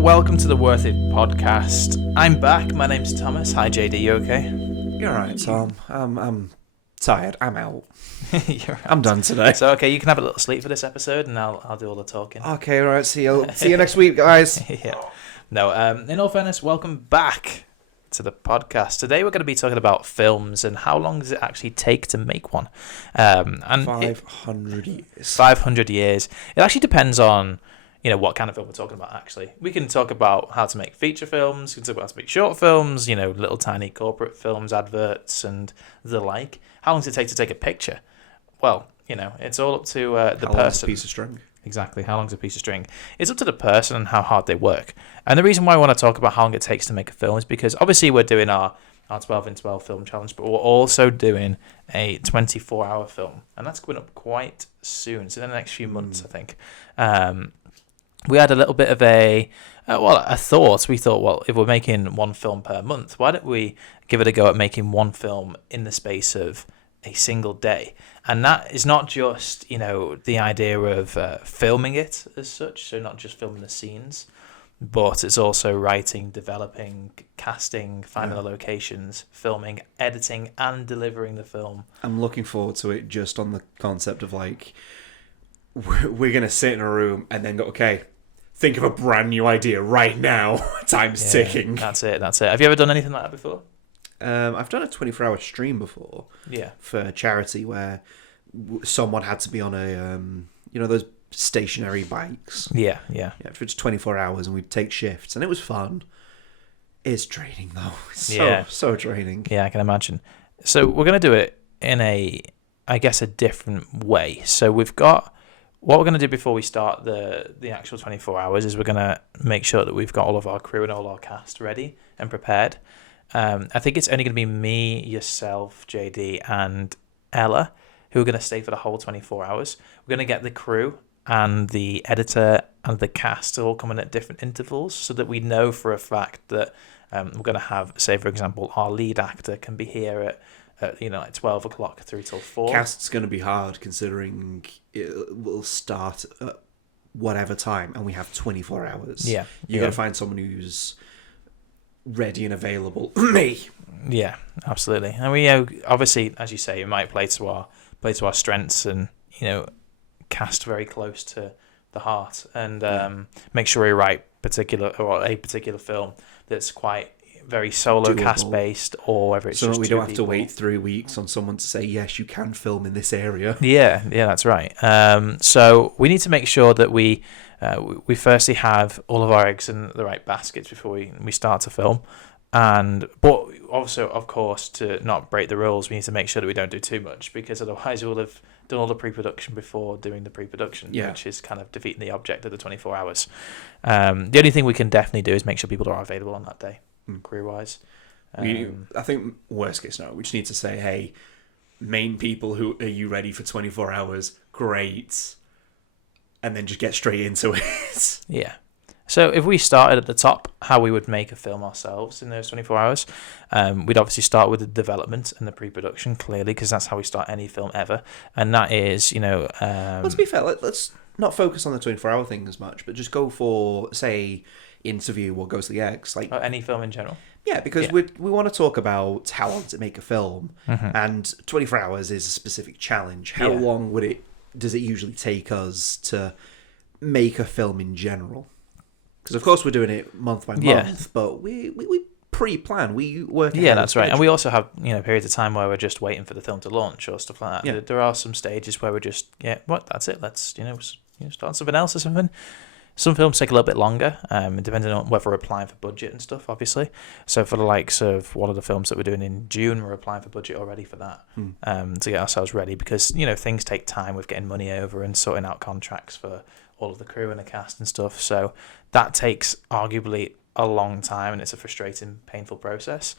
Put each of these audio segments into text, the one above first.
and welcome to the Worthit podcast. I'm back. My name's Thomas. Hi, JD. You okay? You're right, Tom. I'm tired. I'm out. You're right. I'm done today. So, okay, you can have a little sleep for this episode, and I'll do all the talking. Okay, all right. See you next week, guys. Yeah. No. In all fairness, welcome back to the podcast. Today we're going to be talking about films and how long does it actually take to make one. And 500 years. 500 years. It actually depends on what kind of film we're talking about, actually. We can talk about how to make feature films, we can talk about how to make short films, little tiny corporate films, adverts, and the like. How long does it take to take a picture? Well, it's all up to the person. How long's a piece of string? Exactly. How long's a piece of string? It's up to the person and how hard they work. And the reason why I want to talk about how long it takes to make a film is because obviously we're doing our 12 in 12 film challenge, but we're also doing a 24-hour film. And that's coming up quite soon. So in the next few months, I think. We had a little bit of a thought. We thought, well, if we're making one film per month, why don't we give it a go at making one film in the space of a single day? And that is not just, the idea of filming it as such, so not just filming the scenes, but it's also writing, developing, casting, finding the locations, filming, editing, and delivering the film. I'm looking forward to it just on the concept of, we're going to sit in a room and then go, okay, think of a brand new idea right now. Time's ticking. That's it. Have you ever done anything like that before? I've done a 24-hour stream before. Yeah. For a charity where someone had to be on a, those stationary bikes. Yeah. For just 24 hours, and we'd take shifts, and it was fun. It's draining, though. It's so draining. Yeah, I can imagine. So we're going to do it in a different way. So we've got... What we're going to do before we start the actual 24 hours is we're going to make sure that we've got all of our crew and all our cast ready and prepared. I think it's only going to be me, yourself, JD, and Ella who are going to stay for the whole 24 hours. We're going to get the crew and the editor and the cast all coming at different intervals so that we know for a fact that we're going to have, say, for example, our lead actor can be here at 12 o'clock through till 4. Cast's going to be hard considering it will start at whatever time and we have 24 hours. Yeah. You've got to find someone who's ready and available. Me. Yeah, absolutely. And we obviously, as you say, it might play to our strengths and, cast very close to the heart and make sure we write a particular film that's quite very solo doable. Cast based, or whether it's so just we two don't have people. to wait 3 weeks on someone to say yes, you can film in this area. Yeah, that's right. So we need to make sure that we firstly have all of our eggs in the right baskets before we start to film, but also, of course, to not break the rules, we need to make sure that we don't do too much, because otherwise we'll have done all the pre-production before doing the pre-production, which is kind of defeating the object of the 24 hours. The only thing we can definitely do is make sure people are available on that day. Career-wise, I think worst case scenario, we just need to say, hey, main people, who are you ready for 24 hours? Great. And then just get straight into it. Yeah. So if we started at the top, how we would make a film ourselves in those 24 hours, we'd obviously start with the development and the pre-production, clearly, because that's how we start any film ever. And that is, let's be fair, let's not focus on the 24-hour thing as much, but just go for, say, interview or Go to the Eggs, any film in general. Yeah, because we want to talk about how long to make a film, and 24 hours is a specific challenge. How long does it usually take us to make a film in general? Because of course we're doing it month by month, but we pre-plan, we work. Yeah, that's right, and we also have periods of time where we're just waiting for the film to launch or stuff like that. Yeah. There are some stages where we're just that's it. Let's start something else or something. Some films take a little bit longer, depending on whether we're applying for budget and stuff, obviously. So for the likes of one of the films that we're doing in June, we're applying for budget already for that, to get ourselves ready, because, things take time with getting money over and sorting out contracts for all of the crew and the cast and stuff. So that takes arguably a long time, and it's a frustrating, painful process.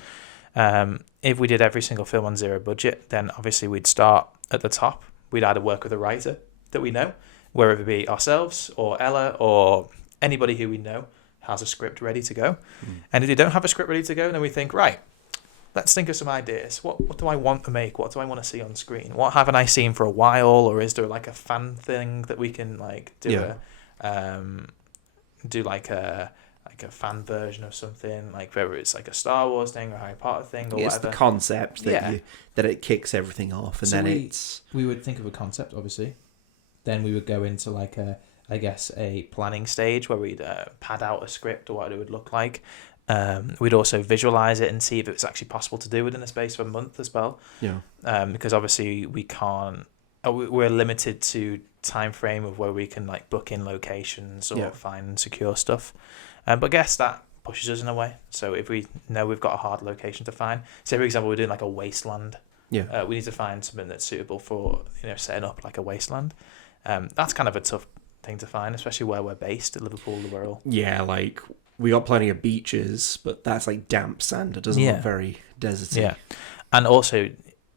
If we did every single film on zero budget, then obviously we'd start at the top. We'd either work with a writer that we know, whether it be ourselves or Ella or anybody who we know has a script ready to go. And if they don't have a script ready to go, then we think, right, let's think of some ideas. What do I want to make? What do I want to see on screen? What haven't I seen for a while? Or is there like a fan thing that we can do like a fan version of something, like whether it's like a Star Wars thing or a Harry Potter thing or It's whatever. the concept that Yeah. that it kicks everything off, and So then we would think of a concept, obviously. Then we would go into like a planning stage where we'd pad out a script or what it would look like. We'd also visualize it and see if it's actually possible to do within a space of a month as well. Yeah. Because obviously we can't. We're limited to time frame of where we can like book in locations or find and secure stuff. But I guess that pushes us in a way. So if we know we've got a hard location to find, say for example we're doing like a wasteland. Yeah. We need to find something that's suitable for setting up like a wasteland. That's kind of a tough thing to find, especially where we're based at Liverpool, the Wirral. Yeah, like we got plenty of beaches, but that's like damp sand. It doesn't look very deserty. Yeah, and also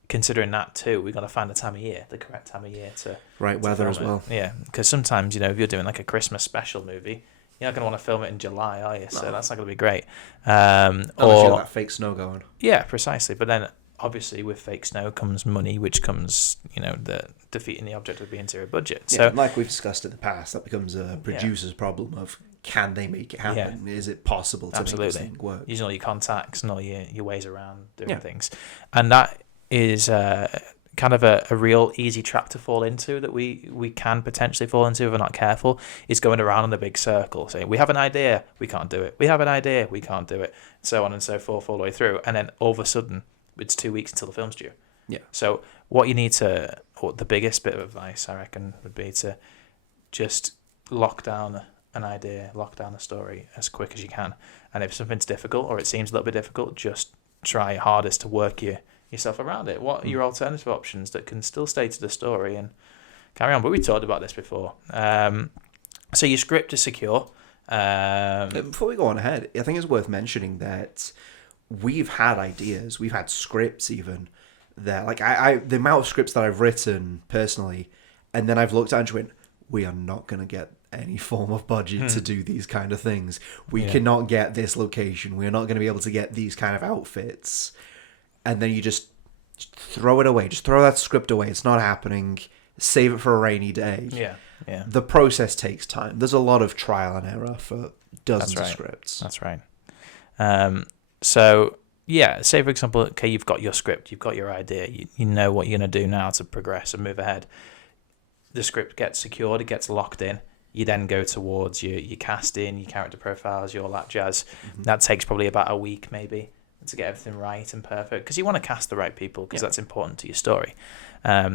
considering that too, we got to find the time of year, the correct time of year to weather as well. Yeah, because sometimes if you're doing like a Christmas special movie, you're not going to want to film it in July, are you? So that's not going to be great. Unless you got that fake snow going. Yeah, precisely. But then obviously with fake snow comes money, which comes the defeating the object of being zero budget. Yeah, so like we've discussed in the past, that becomes a producer's problem of can they make it happen? Yeah. Is it possible to make this thing work? Using all your contacts and all your ways around doing things. And that is kind of a real easy trap to fall into that we can potentially fall into if we're not careful, is going around in a big circle saying we have an idea, we can't do it, we have an idea, we can't do it, so on and so forth all the way through, and then all of a sudden it's 2 weeks until the film's due. Yeah. So what you need to, or the biggest bit of advice I reckon would be to just lock down an idea, lock down a story as quick as you can, and if something's difficult or it seems a little bit difficult, just try your hardest to work yourself around it. What are your alternative options that can still stay to the story and carry on? But we talked about this before. So your script is secure. Before we go on ahead, I think it's worth mentioning that we've had ideas, we've had scripts even that, like I the amount of scripts that I've written personally, and then I've looked at and went, we are not going to get any form of budget to do these kind of things. We cannot get this location. We're not going to be able to get these kind of outfits. And then you just throw it away. Just throw that script away. It's not happening. Save it for a rainy day. Yeah. The process takes time. There's a lot of trial and error for dozens of scripts. That's right. So, yeah, say, for example, okay, you've got your script, you've got your idea, you know what you're going to do now to progress and move ahead. The script gets secured, it gets locked in. You then go towards your casting, your character profiles, all that jazz. Mm-hmm. That takes probably about a week, maybe, to get everything right and perfect, because you want to cast the right people, because that's important to your story.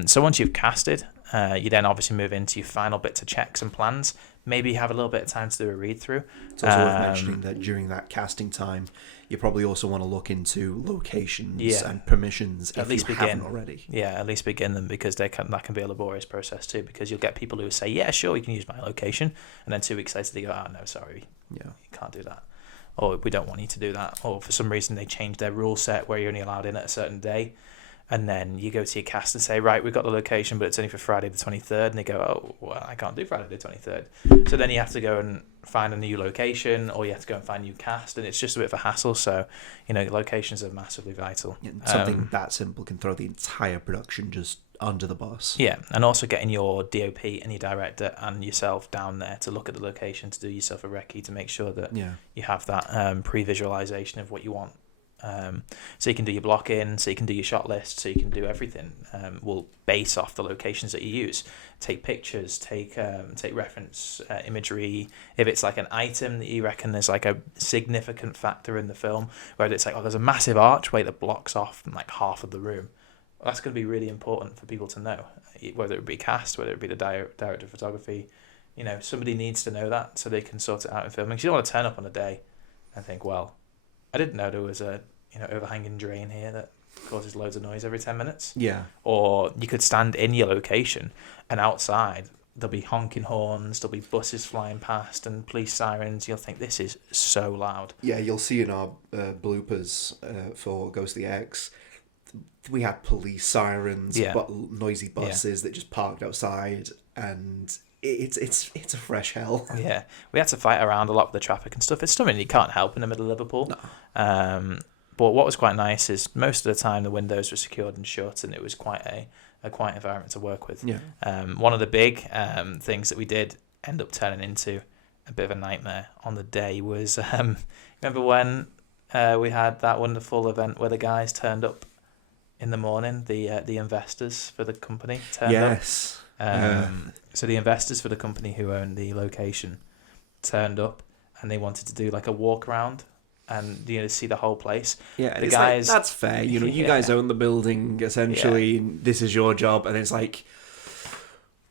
So once you've casted, you then obviously move into your final bits of checks and plans. Maybe you have a little bit of time to do a read-through. It's also worth mentioning that during that casting time, you probably also want to look into locations and permissions if you haven't already. Yeah, at least begin them, because that can be a laborious process too, because you'll get people who say, yeah, sure, you can use my location, and then 2 weeks later they go, oh, no, sorry, you can't do that. Or we don't want you to do that. Or for some reason they change their rule set where you're only allowed in at a certain day. And then you go to your cast and say, right, we've got the location, but it's only for Friday the 23rd. And they go, oh, well, I can't do Friday the 23rd. So then you have to go and find a new location, or you have to go and find a new cast. And it's just a bit of a hassle. So, locations are massively vital. Something that simple can throw the entire production just under the bus. Yeah, and also getting your DOP and your director and yourself down there to look at the location, to do yourself a recce, to make sure that you have that pre-visualization of what you want. So you can do your blocking, so you can do your shot list, so you can do everything. We'll base off the locations that you use. Take pictures, take reference imagery. If it's like an item that you reckon there's like a significant factor in the film, whether it's like, oh, there's a massive archway that blocks off like half of the room. That's going to be really important for people to know, whether it be cast, whether it be the director of photography. Somebody needs to know that so they can sort it out in filming. Because you don't want to turn up on a day and think, well, I didn't know there was a overhanging drain here that causes loads of noise every 10 minutes. Yeah. Or you could stand in your location and outside there'll be honking horns, there'll be buses flying past and police sirens. You'll think this is so loud. Yeah, you'll see in our bloopers for Ghostly X, we had police sirens, noisy buses that just parked outside, and it's a fresh hell. Yeah, we had to fight around a lot with the traffic and stuff. It's something you can't help in the middle of Liverpool. No. But what was quite nice is most of the time the windows were secured and shut, and it was quite a quiet environment to work with. Yeah. One of the big things that we did end up turning into a bit of a nightmare on the day was remember when we had that wonderful event where the guys turned up in the morning, the investors for the company turned up. So the investors for the company who owned the location turned up, and they wanted to do like a walk around and see the whole place. Yeah, the it's guys, like, that's fair. You guys own the building essentially. Yeah. And this is your job, and it's like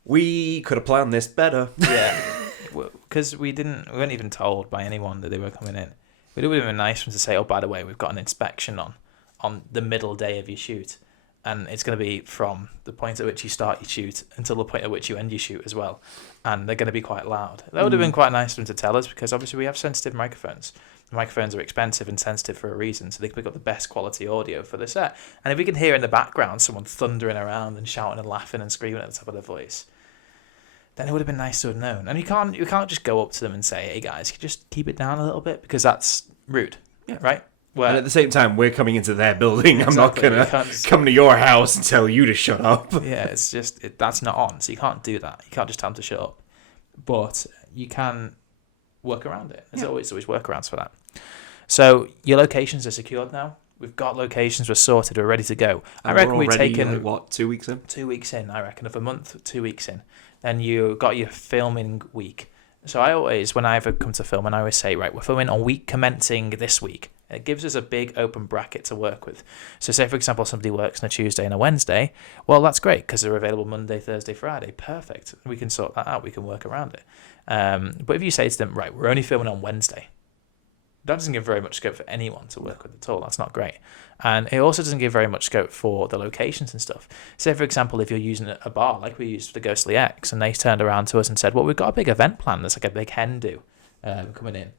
we could have planned this better. Yeah, because we weren't even told by anyone that they were coming in. It would have been nice for them to say, "Oh, by the way, we've got an inspection on the middle day of your shoot, and it's going to be from the point at which you start your shoot until the point at which you end your shoot as well, and they're going to be quite loud." That would have been quite nice for them to tell us, because obviously we have sensitive microphones. The microphones are expensive and sensitive for a reason, so they can pick up the best quality audio for the set. And if we can hear in the background someone thundering around and shouting and laughing and screaming at the top of their voice, then it would have been nice to have known. And you can't just go up to them and say, "Hey guys, can you just keep it down a little bit," because that's rude, right? And at the same time, we're coming into their building. Exactly. I'm not going to come to your house and tell you to shut up. Yeah, it's just, that's not on. So you can't do that. You can't just tell them to shut up. But you can work around it. There's always workarounds for that. So your locations are secured now. We've got locations, we're sorted, we're ready to go. I reckon we've taken... 2 weeks in? 2 weeks in, I reckon. Of a month, 2 weeks in. Then you got your filming week. So I always, when I ever come to film, and I always say, right, we're filming on week commencing this week. It gives us a big open bracket to work with. So say, for example, somebody works on a Tuesday and a Wednesday. Well, that's great, because they're available Monday, Thursday, Friday. Perfect. We can sort that out. We can work around it. But if you say to them, right, we're only filming on Wednesday, that doesn't give very much scope for anyone to work with at all. That's not great. And it also doesn't give very much scope for the locations and stuff. Say, for example, if you're using a bar like we used for the Ghostly X, and they turned around to us and said, well, we've got a big event plan. There's like a big hen do coming in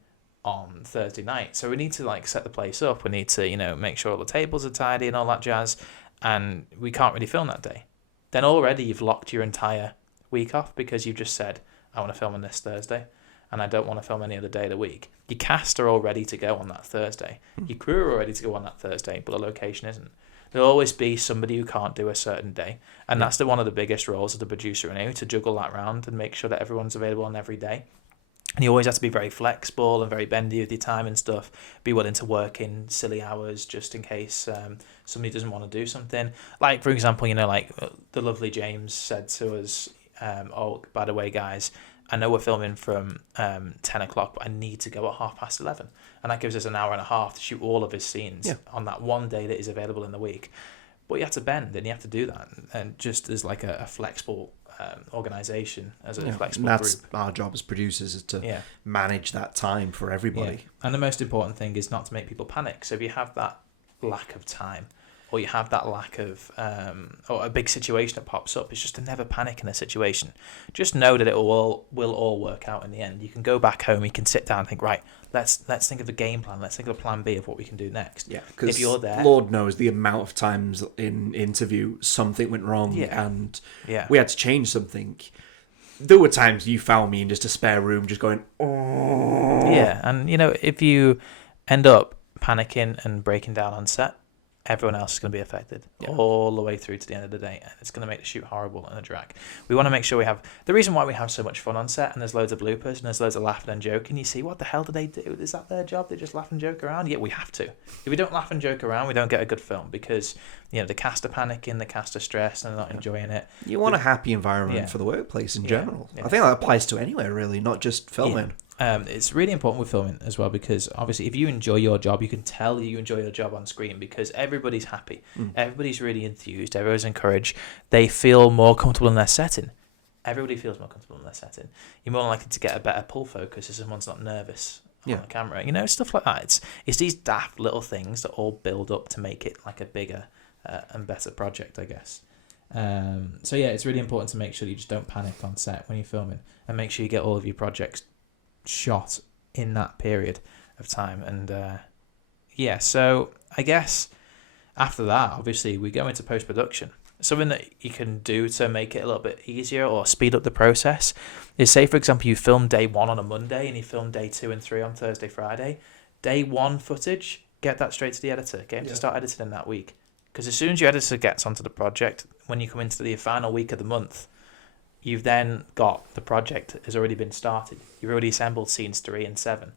on Thursday night. So we need to like set the place up. We need to, make sure all the tables are tidy and all that jazz. And we can't really film that day. Then already you've locked your entire week off, because you've just said, I want to film on this Thursday, and I don't want to film any other day of the week. Your cast are all ready to go on that Thursday. Your crew are all ready to go on that Thursday, but the location isn't. There'll always be somebody who can't do a certain day. And that's one of the biggest roles of the producer, to juggle that round and make sure that everyone's available on every day. And you always have to be very flexible and very bendy with your time and stuff. Be willing to work in silly hours just in case somebody doesn't want to do something. Like, for example, the lovely James said to us, oh, by the way, guys, I know we're filming from 10 o'clock, but I need to go at 11:30. And that gives us an hour and a half to shoot all of his scenes on that one day that is available in the week. But you have to bend, and you have to do that. And just as like a flexible organisation, as a flexible group. That's our job as producers, is to manage that time for everybody. Yeah. And the most important thing is not to make people panic. So if you have that lack of time, or you have that lack of, or a big situation that pops up, it's just to never panic in a situation. Just know that it will all work out in the end. You can go back home, you can sit down and think, right, let's think of a game plan, let's think of a plan B of what we can do next. Yeah, because if you're there, Lord knows the amount of times in interview something went wrong and we had to change something. There were times you found me in just a spare room just going, oh. Yeah, and if you end up panicking and breaking down on set, everyone else is going to be affected all the way through to the end of the day, and it's going to make the shoot horrible and a drag. We want to make sure we have the reason why we have so much fun on set, and there's loads of bloopers and there's loads of laughing and joking. You see, what the hell do they do? Is that their job? They just laugh and joke around? Yeah, we have to. If we don't laugh and joke around, we don't get a good film, because the cast are panicking, the cast are stressed, and they're not enjoying it. You want a happy environment for the workplace in general. I think that applies to anywhere, really, not just filming. It's really important with filming as well, because obviously if you enjoy your job, you can tell you enjoy your job on screen, because everybody's happy. Everybody's really enthused. Everyone's encouraged. They feel more comfortable in their setting. Everybody feels more comfortable in their setting. You're more likely to get a better pull focus if someone's not nervous on the camera. Stuff like that. It's these daft little things that all build up to make it like a bigger and better project, I guess. So it's really important to make sure you just don't panic on set when you're filming, and make sure you get all of your projects shot in that period of time. And so I guess after that, obviously we go into post-production. Something that you can do to make it a little bit easier or speed up the process is, say for example you film day 1 on a Monday and you film day 2 and 3 on Thursday, Friday. Day 1 footage, get that straight to the editor, get him to start editing in that week, because as soon as your editor gets onto the project, when you come into the final week of the month, you've then got the project has already been started. You've already assembled scenes 3 and 7,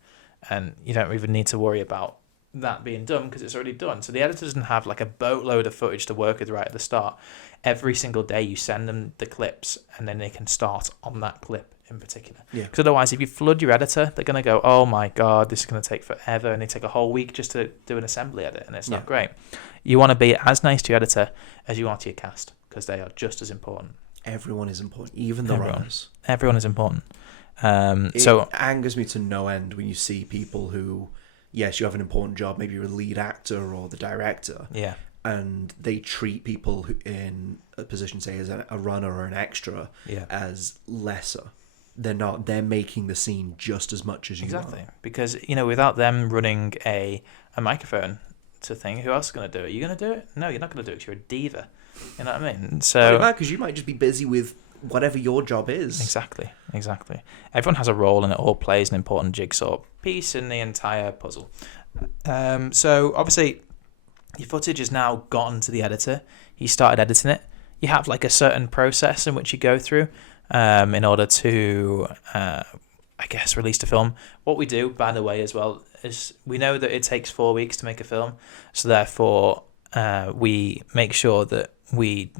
and you don't even need to worry about that being done because it's already done. So the editor doesn't have like a boatload of footage to work with right at the start. Every single day you send them the clips, and then they can start on that clip in particular. Yeah. Because otherwise, if you flood your editor, they're going to go, oh my God, this is going to take forever. And they take a whole week just to do an assembly edit, and it's not great. You want to be as nice to your editor as you are to your cast, because they are just as important. Everyone is important, even the runners. Everyone is important. It angers me to no end when you see people who, yes, you have an important job, maybe you're a lead actor or the director, and they treat people who in a position, say, as a runner or an extra, as lesser. They're not. They're making the scene just as much as you are. Because, without them running a microphone to thing, who else is going to do it? You're going to do it? No, you're not going to do it because you're a diva. You know what I mean? So because you might just be busy with whatever your job is. Exactly. Everyone has a role, and it all plays an important jigsaw piece in the entire puzzle. So obviously, your footage has now gotten to the editor. He started editing it. You have like a certain process in which you go through in order to, release the film. What we do, by the way, as well, is we know that it takes 4 weeks to make a film. So therefore, we make sure that we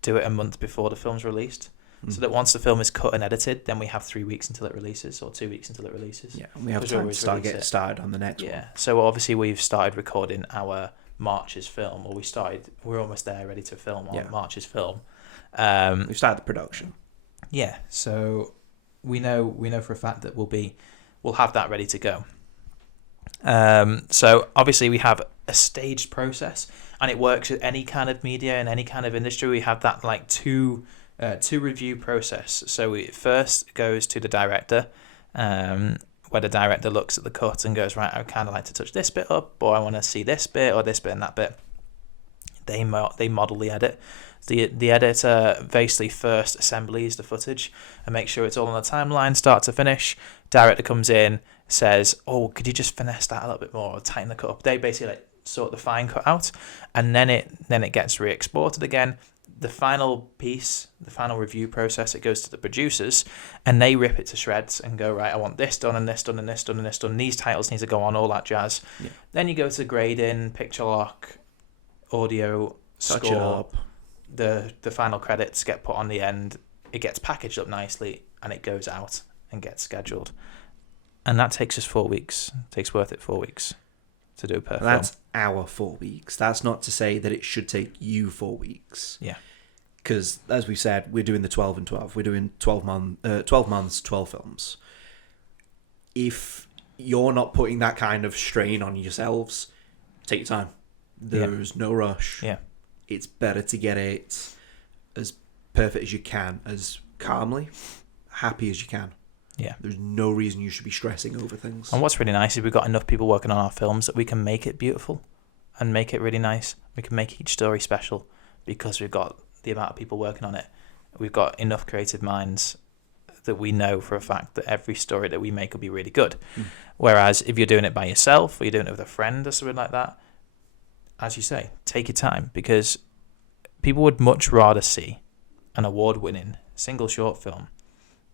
do it a month before the film's released. So that once the film is cut and edited, then we have 3 weeks until it releases, or 2 weeks until it releases. Yeah, and we have time to get started on the next one. Yeah, so obviously we've started recording our March's film, or we're almost there, ready to film on March's film. We've started the production. Yeah, so we know for a fact that we'll have that ready to go. So obviously we have a staged process, and it works with any kind of media and any kind of industry. We have that like two review process. So it first goes to the director, where the director looks at the cut and goes, right, I kind of like to touch this bit up, or I want to see this bit or this bit and that bit. They model the edit. The editor basically first assemblies the footage and makes sure it's all on the timeline, start to finish. Director comes in, says, oh, could you just finesse that a little bit more or tighten the cut up? They basically like sort the fine cut out, and then it gets re-exported again. The final piece, the final review process, it goes to the producers, and they rip it to shreds and go, right, I want this done and this done and this done and this done. These titles need to go on, all that jazz. Yeah. Then you go to grading, picture lock, audio, touch score. it up. The final credits get put on the end. It gets packaged up nicely, and it goes out and gets scheduled. And that takes us 4 weeks. It takes Worthit 4 weeks to do per film. That's our 4 weeks. That's not to say that it should take you 4 weeks. Yeah. Because, as we said, we're doing the 12 and 12. We're doing 12 months, 12 films. If you're not putting that kind of strain on yourselves, take your time. There's no rush. Yeah. It's better to get it as perfect as you can, as calmly, happy as you can. Yeah. There's no reason you should be stressing over things. And what's really nice is we've got enough people working on our films that we can make it beautiful and make it really nice. We can make each story special because we've got the amount of people working on it. We've got enough creative minds that we know for a fact that every story that we make will be really good. Whereas if you're doing it by yourself or you're doing it with a friend or something like that, as you say, take your time, because people would much rather see an award-winning single short film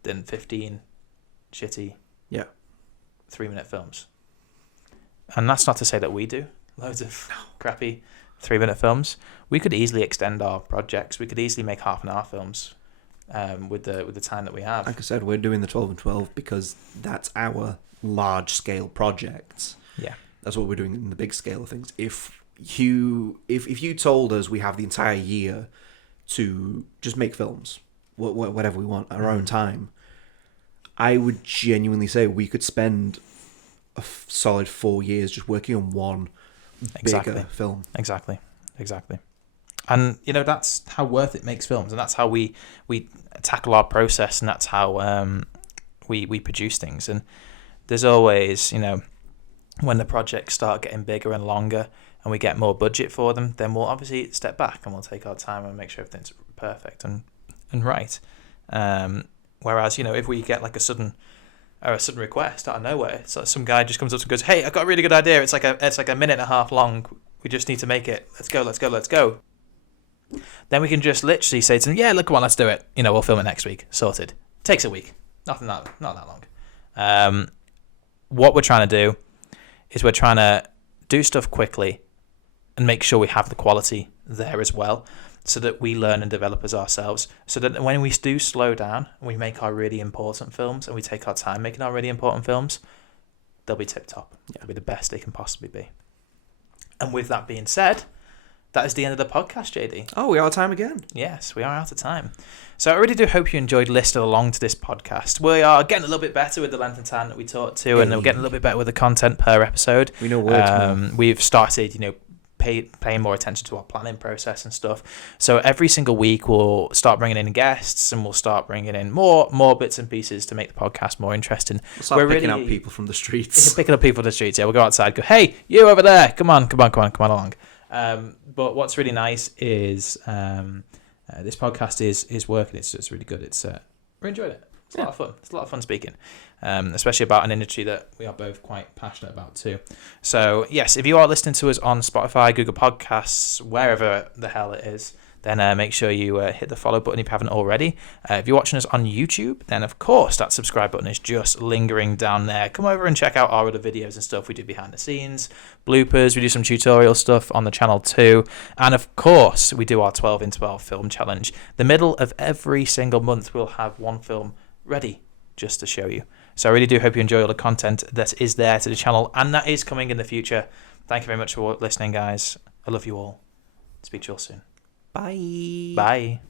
than 15 shitty 3-minute films. And that's not to say that we do loads of crappy 3-minute films. We could easily extend our projects. We could easily make half-an-hour films with the time that we have. Like I said, we're doing the 12 and 12 because that's our large-scale projects. Yeah. That's what we're doing in the big scale of things. If you told us we have the entire year to just make films, whatever we want, our own time, I would genuinely say we could spend a solid 4 years just working on one bigger film. Exactly. And, that's how Worthit makes films, and that's how we tackle our process, and that's how we produce things. And there's always, when the projects start getting bigger and longer and we get more budget for them, then we'll obviously step back and we'll take our time and make sure everything's perfect and right. Whereas, if we get like a sudden request out of nowhere, so some guy just comes up and goes, "Hey, I've got a really good idea. It's like a minute and a half long. We just need to make it. Let's go." then we can just literally say to them, yeah, look, come on, let's do it. We'll film it next week. Sorted. Takes a week. Not that long. What we're trying to do is we're trying to do stuff quickly and make sure we have the quality there as well, so that we learn and develop as ourselves, so that when we do slow down and we make our really important films and we take our time making our really important films, they'll be tip top. They'll be the best they can possibly be. And with that being said, that is the end of the podcast, JD. Oh, we are out of time again. Yes, we are out of time. So I really do hope you enjoyed listening along to this podcast. We are getting a little bit better with the length of time that we talked to, and we're getting a little bit better with the content per episode. We know words more. We've started, paying more attention to our planning process and stuff. So every single week we'll start bringing in guests, and we'll start bringing in more bits and pieces to make the podcast more interesting. We'll start picking up people from the streets. Picking up people from the streets, yeah. We'll go outside, go, hey, you over there, come on along. But what's really nice is this podcast is working. It's really good. We're enjoying it. It's a lot of fun. It's a lot of fun speaking, especially about an industry that we are both quite passionate about too. So yes, if you are listening to us on Spotify, Google Podcasts, wherever the hell it is, then make sure you hit the follow button if you haven't already. If you're watching us on YouTube, then of course that subscribe button is just lingering down there. Come over and check out our other videos and stuff we do behind the scenes, bloopers, we do some tutorial stuff on the channel too. And of course, we do our 12 in 12 film challenge. The middle of every single month, we'll have one film ready just to show you. So I really do hope you enjoy all the content that is there to the channel, and that is coming in the future. Thank you very much for listening, guys. I love you all. Speak to you all soon. Bye. Bye.